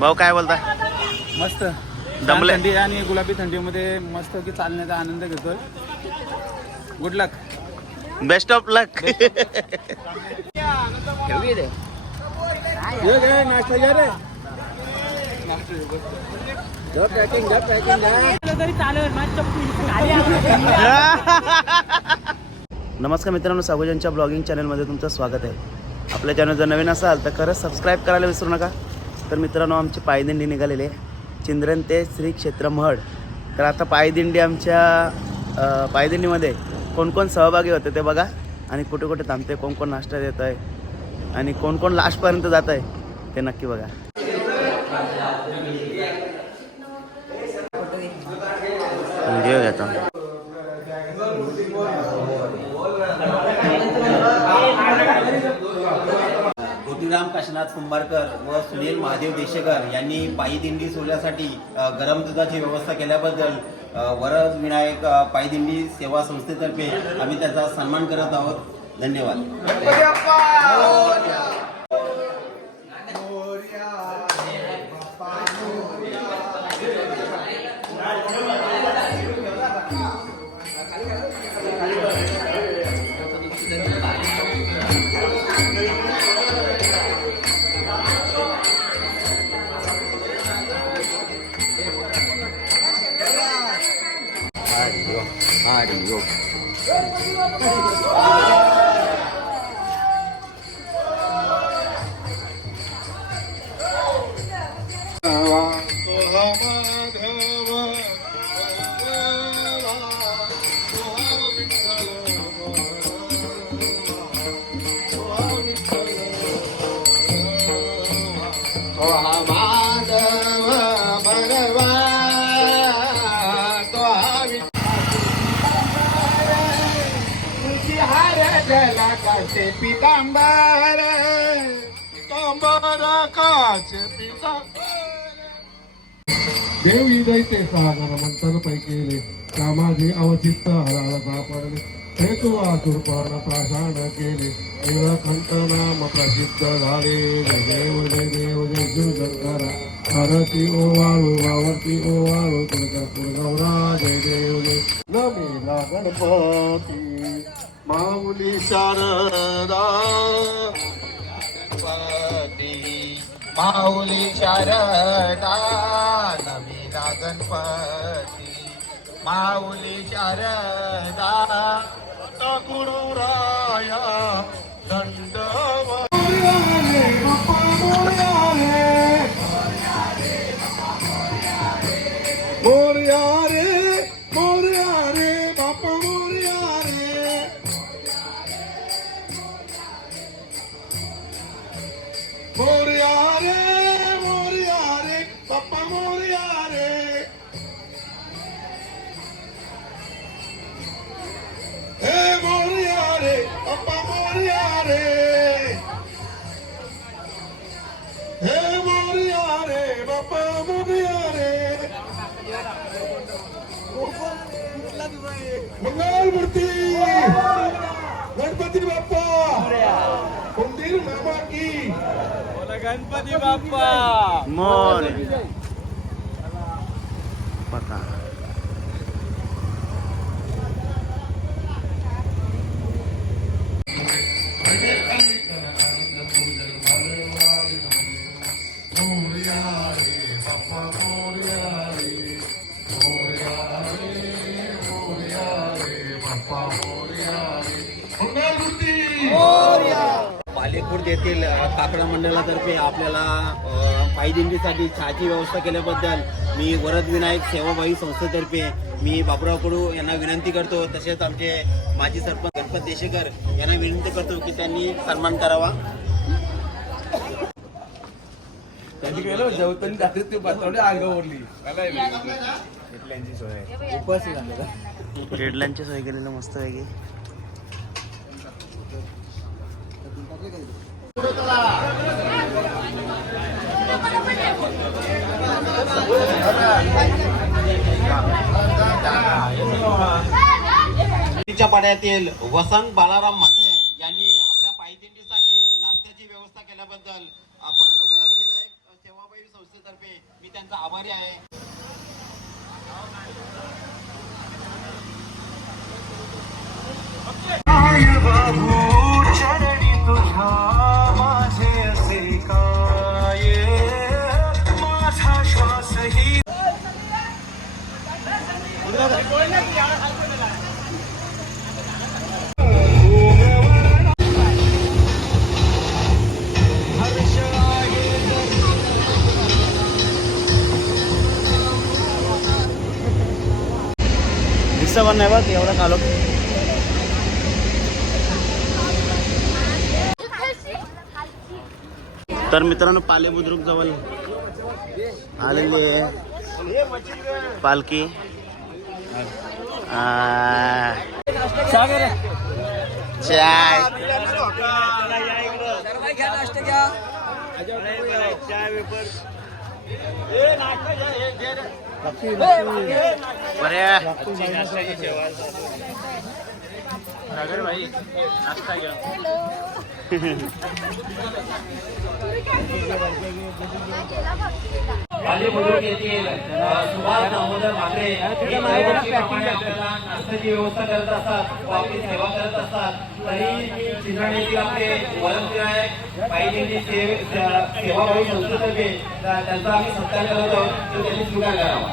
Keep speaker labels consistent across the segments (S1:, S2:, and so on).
S1: भाऊ काय बोलता?
S2: मस्त.
S1: दमले?
S2: थंडी आणि गुलाबी थंडीमध्ये मस्त की चालण्याचा आनंद घेतोय. Good luck
S1: best of luck
S2: नाश्ता घ्या रे.
S1: नमस्कार मित्रांनो सागोजनच्या ब्लॉगिंग चॅनलमध्ये तुमचं स्वागत आहे. आपल्या चॅनल जर नवीन असाल तर खरंच सबस्क्राईब करायला विसरू नका. तर मित्रांनो आमची पायदिंडी निघालेली आहे. चिंद्रन ते श्री क्षेत्र महड. तर आता पायदिंडी आमच्या पायदिंडीमध्ये कोण कोण सहभागी होते ते बघा. आणि कुठे कुठे थांबते कोण कोण नाश्ता देत आहे आणि कोण कोण लास्टपर्यंत जात आहे ते नक्की बघा. व्हिडिओ घेतो.
S3: काशनाथ कुंभारकर व सुनील महादेव देशेकर यांनी पायी दिंडी सोहळ्यासाठी गरम दुधाची व्यवस्था केल्याबद्दल वरज वरद विनायक पायी दिंडी सेवा संस्थेतर्फे आम्ही त्याचा सन्मान करत आहोत. धन्यवाद.
S4: Hari Om. Oh, देव दैते सागर मंथन पैकेले कामाजी अवचित्त हराला सापडले हेतू आतुर प्राशाण केले निळकंठ नाम प्रसिद्ध झाले जय देव जय देव जय शिवशंकर हरती ओ वाळू वावरती ओ वाळू तुळजापूर गौरा जय देव जय नमीला गणपती माऊली शारदा गणपती माऊली शारदा नवीना गणपती माऊली शारदा गुरुराया मोर्या रे हे मोर्या रे बापा मोर्या रे मंगल मूर्ती गणपती बाप्पा मंदिर मामा की
S2: गणपती बाप्पा
S1: मोर
S3: येथील काकडा मंडळातर्फे आपल्याला अ, पायी दिंडीसाठी चहाची व्यवस्था केल्याबद्दल मी वरद विनायक सेवाभावी संस्थेतर्फे मी बाबुराव कडू यांना विनंती करतो. तसेच आमचे माजी सरपंच गणपत देशेकर यांना विनंती करतो की त्यांनी सन्मान करावा.
S2: का?
S1: रेडलांची सोय. केलेलं मस्त वेगळी
S3: च्या पाड्यातील वसंत बालाराम म्हात्रे यांनी आपल्या पायदिंडीसाठी केल्याबद्दल आपण वरद विनायक सेवाभावी संस्थेतर्फे मी त्यांचा आभारी आहे.
S1: दिसतं पण नाही तर मित्रांनो पाले बुद्रुक जवळ. आलेली आहे. पालखी. चाय चाय. बरे.
S3: आले बुजुर्ग येथील अ, सुभाष दामोदर मात्रे हे दरवर्षीप्रमाणे आपल्याला नाश्त्याची व्यवस्था करत असतात. व आपली सेवा करत असतात. तरी मी चिंचवड येथील आपले वरद विनायक पाहिजे सेवे सेवाभावी संस्थेतर्फे त्या- त्यांचा आम्ही सत्कार करत आहोत. तो त्यांनी स्वीकार करावा.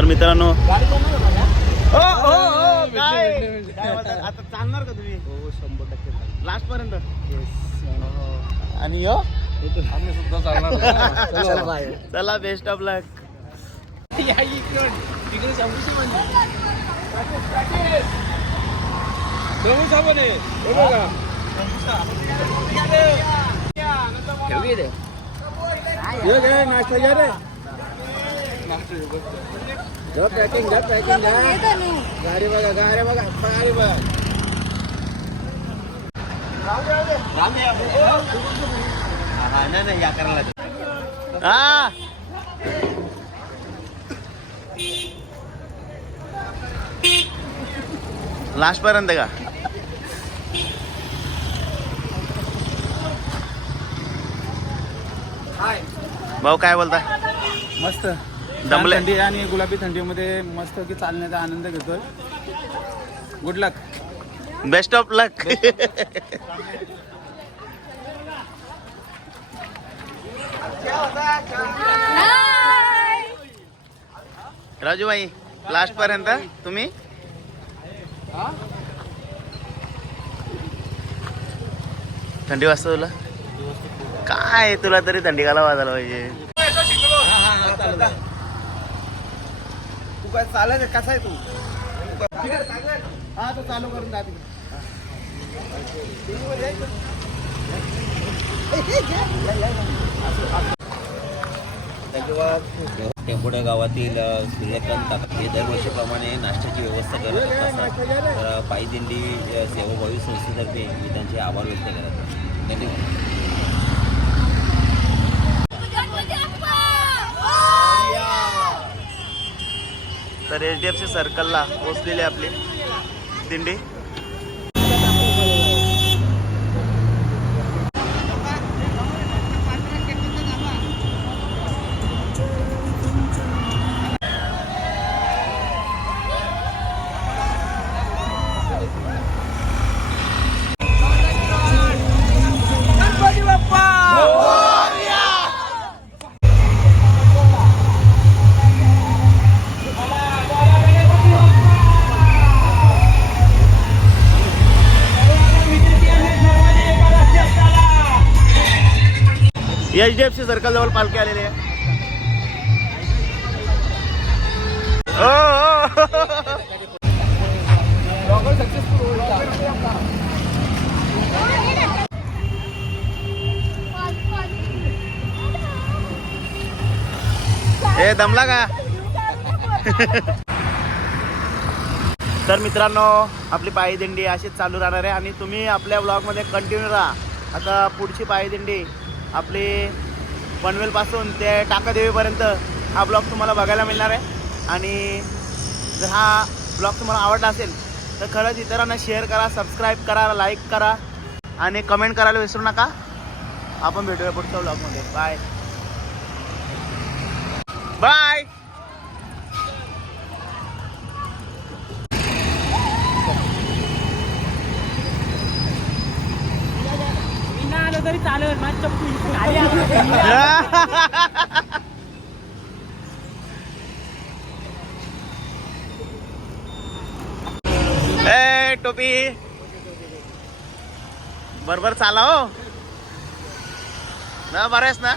S1: तर मित्रांनो हो हो हो? आता चालणार का तुम्ही? हो शंभर टक्के लास्ट पर्यंत? आणि हो
S4: आम्ही सुद्धा चालणार.
S1: चला बेस्ट ऑफ लक
S5: येतं नाही.
S3: गाडी बघा गाडी बघा गाडी बघा. नाही नाही या करायला.
S1: हा. लास्ट पर्यंत का? भाऊ काय बोलता?
S2: मस्त.
S1: दमले.
S2: थंडी आणि गुलाबी थंडीमध्ये मस्त की चालण्याचा आनंद घेतोय. Good luck
S1: best of luck
S5: hi.
S1: Raju भाई लास्ट पर्यंत तुम्ही? थंडी वाजता तुला? काय तुला तरी थंडी गाला वाजायला पाहिजे.
S2: तू काय चालत कसा आहे तू? हा तो चालू करून दादी तिकडे.
S3: टेंबोड्या गावातील सूर्यकांत हे दरवर्षीप्रमाणे नाश्त्याची व्यवस्था करत असतात. तर पायदिंडी सेवाभावी संस्थेतर्फे मी त्यांचे आभार व्यक्त करत धन्यवाद
S5: गणपती बाप्पा.
S1: तर एच डी एफ सी सर्कलला पोचलेली आपली दिंडी. H D F C circle जवळ पालखी आलेली आहे. हो, हो. ए दमला का? तर मित्रांनो आपली पायी दिंडी अशीच चालू राहणार आहे आणि तुम्ही आपल्या ब्लॉगमध्ये कंटिन्यू राहा. आता पुढची पायी दिंडी. आपली पनवेलपासून ते टाकादेवीपर्यंत हा ब्लॉग तुम्हाला बघायला मिळणार आहे. आणि जर हा ब्लॉग तुम्हाला आवडला असेल तर खरंच इतरांना शेअर करा सबस्क्राईब करा लाईक करा आणि कमेंट करायला विसरू नका. आपण भेटूया पुढच्या ब्लॉगमध्ये. बाय
S2: तरी चालेल माझी चप्पू इथं. खाली आहे.
S1: ए टोपी. बरोबर चाला हो. ना बरं आहेस ना?